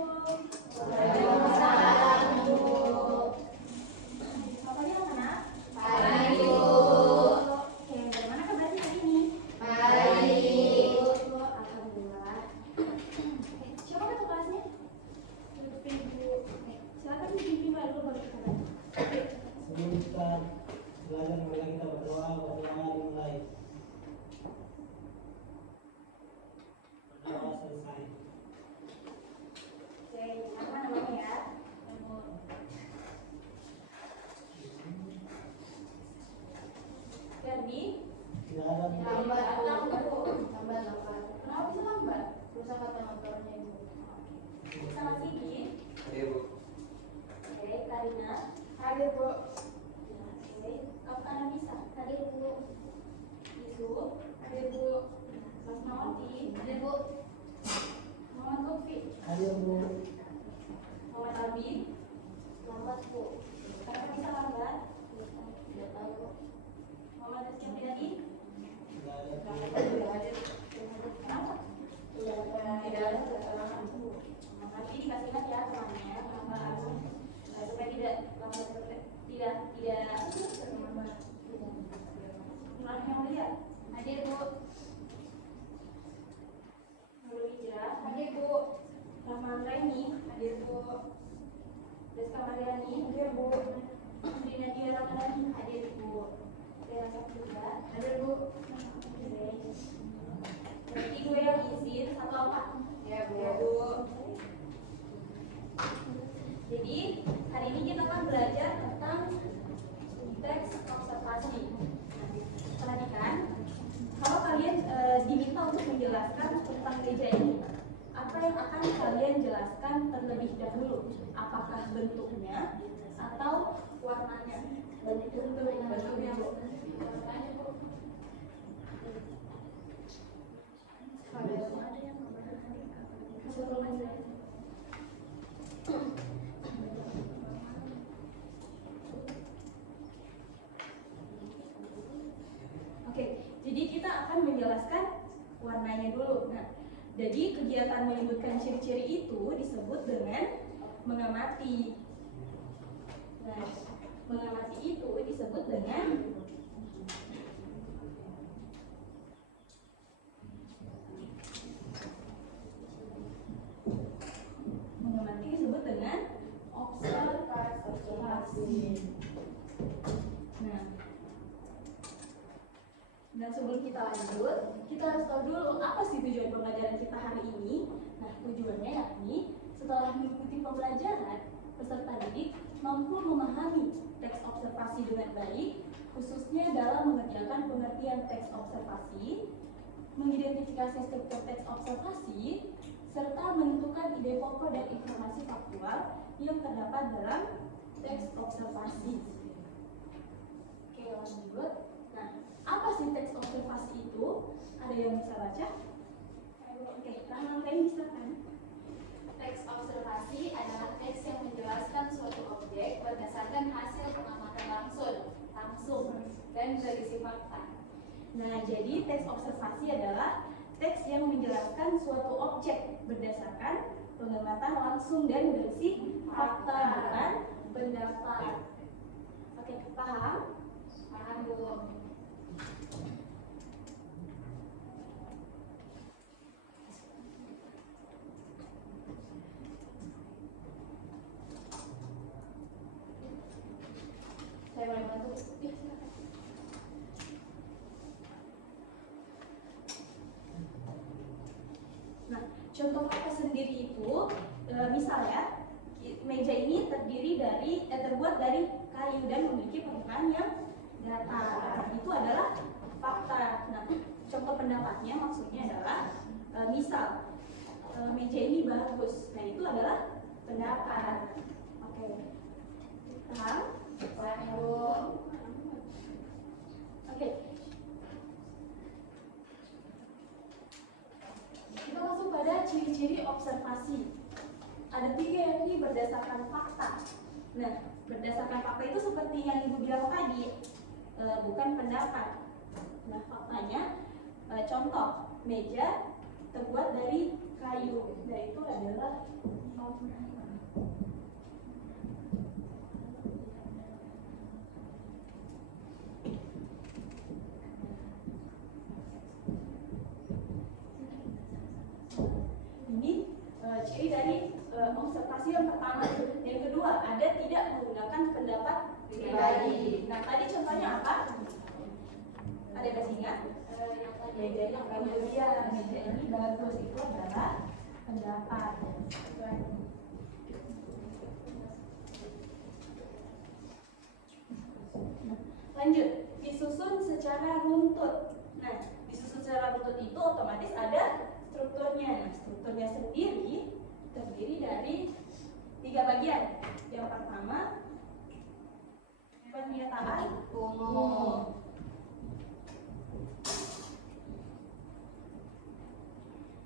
Waalaikumsalam, Bu. Pokoknya anak? Baik, Bu. Oke, bagaimana kabarnya hari ini? Baik. Alhamdulillah. Oke, siapa ketua kelasnya? Ibu. Oke, silakan dibimbing dulu baru kita lanjut. Sebelum kita belajar, mari kita berdoa. Berdoa dimulai. Berdoa selesai. Oke, apa namanya ya? Ferdi? Tidak ada Lambat, Bu. Lambat. Kenapa bisa lambat? Rusak kata motornya, Bu. Sama Sigi? Iya, Bu. Oke, Karina? Hadir, Bu. Oke, Kakak bisa? Hadir, Bu. Isu? Hadir, Bu. Mas Mawati? Hadir, Bu. Muhammad Lutfi? hadir, Bu. Muhammad Abi? Lambat, Bu. Kakak bisa lambat? Tidak tahu, Bu. Muhammad Rizky Priyadi? Tidak ada. Kenapa? Tidak ada keterangan, Bu. Nanti dikasih ingat ya temannya nama Agung supaya tidak lambat tidak Nurul yang lihat. Hadir, Bu. Nurul Hijrah, Hadir, Bu. Rahman Raini, Hadir, Bu. Rizka Mariani, Hadir, Bu. Sri Nadia Ramadhani, Hadir, Bu. Vera Sapura. Hadir, Bu. Berarti gue yang izin satu apa? Ya, Bu. Ya, Bu. Jadi hari ini kita akan belajar tentang teks observasi. Perhatikan, kalau kalian diminta untuk menjelaskan tentang meja ini, apa yang akan kalian jelaskan terlebih dahulu? Apakah bentuknya atau warnanya? Bentuknya. Warnanya, Bu. Oke, jadi kita akan menjelaskan warnanya dulu. Nah, jadi kegiatan menyebutkan ciri-ciri itu disebut dengan mengamati. Nah, mengamati itu disebut dengan observasi. Nah, dan sebelum kita lanjut, kita harus tahu dulu apa sih tujuan pembelajaran kita hari ini. Nah, tujuannya yakni setelah mengikuti pembelajaran, peserta didik mampu memahami teks observasi dengan baik, khususnya dalam mengerjakan pengertian teks observasi, mengidentifikasi struktur teks observasi, serta menentukan ide pokok dan informasi faktual yang terdapat dalam teks observasi. Oke, lanjut. Nah, apa sih teks observasi itu? Ada yang bisa baca? Oke, Rahman Raini silakan. Teks observasi adalah teks yang menjelaskan suatu objek berdasarkan hasil pengamatan langsung dan berisi fakta. Nah, jadi teks observasi adalah teks yang menjelaskan suatu objek berdasarkan pengamatan langsung dan berisi fakta, bukan pendapat. Oke, paham? Paham, Bu. Saya boleh bantu? Ya, silakan. Nah, contoh fakta sendiri itu, misal ya, meja ini terbuat dari kayu dan memiliki permukaan yang datar. Itu adalah fakta. Nah, contoh pendapatnya maksudnya adalah, misal meja ini bagus. Nah, itu adalah pendapat. Oke, paham? Paham, Bu. Oke. Kita masuk pada ciri-ciri observasi. Ada 3 yakni berdasarkan fakta. Nah, berdasarkan fakta itu seperti yang Ibu bilang tadi, bukan pendapat. Nah, faktanya, contoh meja terbuat dari kayu. Dan itu adalah ini ciri dari observasi yang pertama. Yang kedua, ada tidak menggunakan pendapat pribadi. Nah, tadi contohnya apa? Ada kasih ingat? Meja yang kemudian meja ini bagus, itu adalah pendapat. Nah, lanjut, disusun secara runtut. Nah, disusun secara runtut itu otomatis ada strukturnya. Nah, strukturnya sendiri terdiri dari 3 bagian. Yang pertama, pernyataan umum.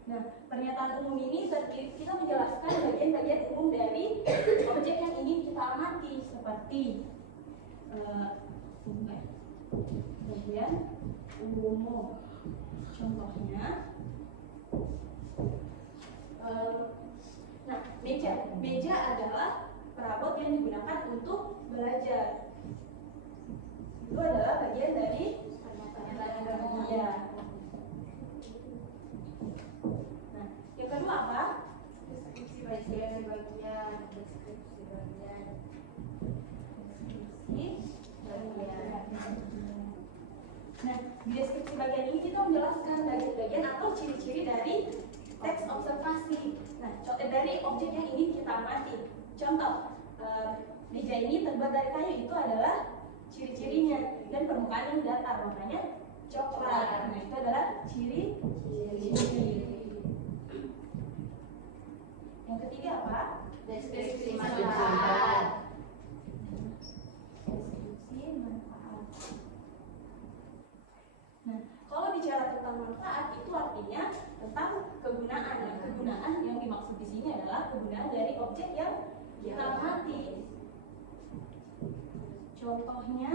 Nah, pernyataan umum ini kita menjelaskan bagian-bagian umum dari objek yang ingin kita amati, seperti bagian umum. Contohnya, nah, meja. Meja adalah perabot yang digunakan untuk belajar. Itu adalah bagian dari pernyataan umum. Ya. Yang kedua apa? Deskripsi bagian. Nah, di deskripsi bagian ini kita menjelaskan bagian-bagian atau ciri-ciri dari teks observasi. Nah, dari objek yang ingin kita amati. Contoh, meja ini terbuat dari kayu, itu adalah ciri-cirinya, dan permukaan yang datar, makanya coklat. Nah, itu adalah ciri-ciri. Yang ketiga apa? Deskripsi manfaat. Deskripsi manfaat. Nah, kalau bicara tentang manfaat, itu artinya tentang kegunaan. Nah, kegunaan yang dimaksud di sini adalah kegunaan dari objek yang kita amati. Contohnya,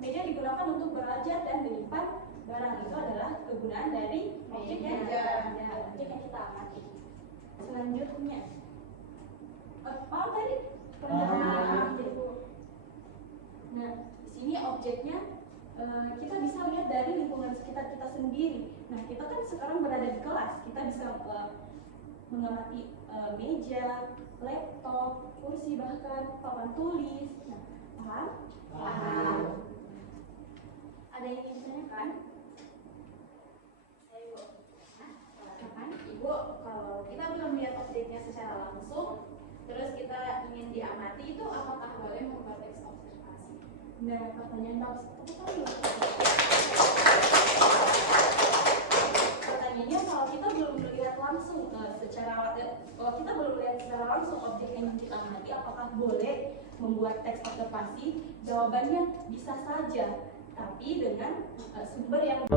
meja digunakan untuk belajar dan menyimpan barang. Itu adalah kegunaan dari objek yang kita amati. Selanjutnya, tadi pendapat. Nah, di sini objeknya kita bisa lihat dari lingkungan sekitar kita sendiri. Nah, kita kan sekarang berada di kelas, kita bisa mengamati meja, laptop, kursi, bahkan papan tulis. Nah, paham? Paham. Ada yang ingin ditanyakan? Ibu, kalau kita belum lihat objeknya secara langsung, terus kita ingin diamati, itu apakah boleh membuat teks observasi? Nah, pertanyaannya kalau kita belum melihat langsung kalau kita belum melihat secara langsung objek yang kita amati, apakah boleh membuat teks observasi? Jawabannya bisa saja, tapi dengan sumber yang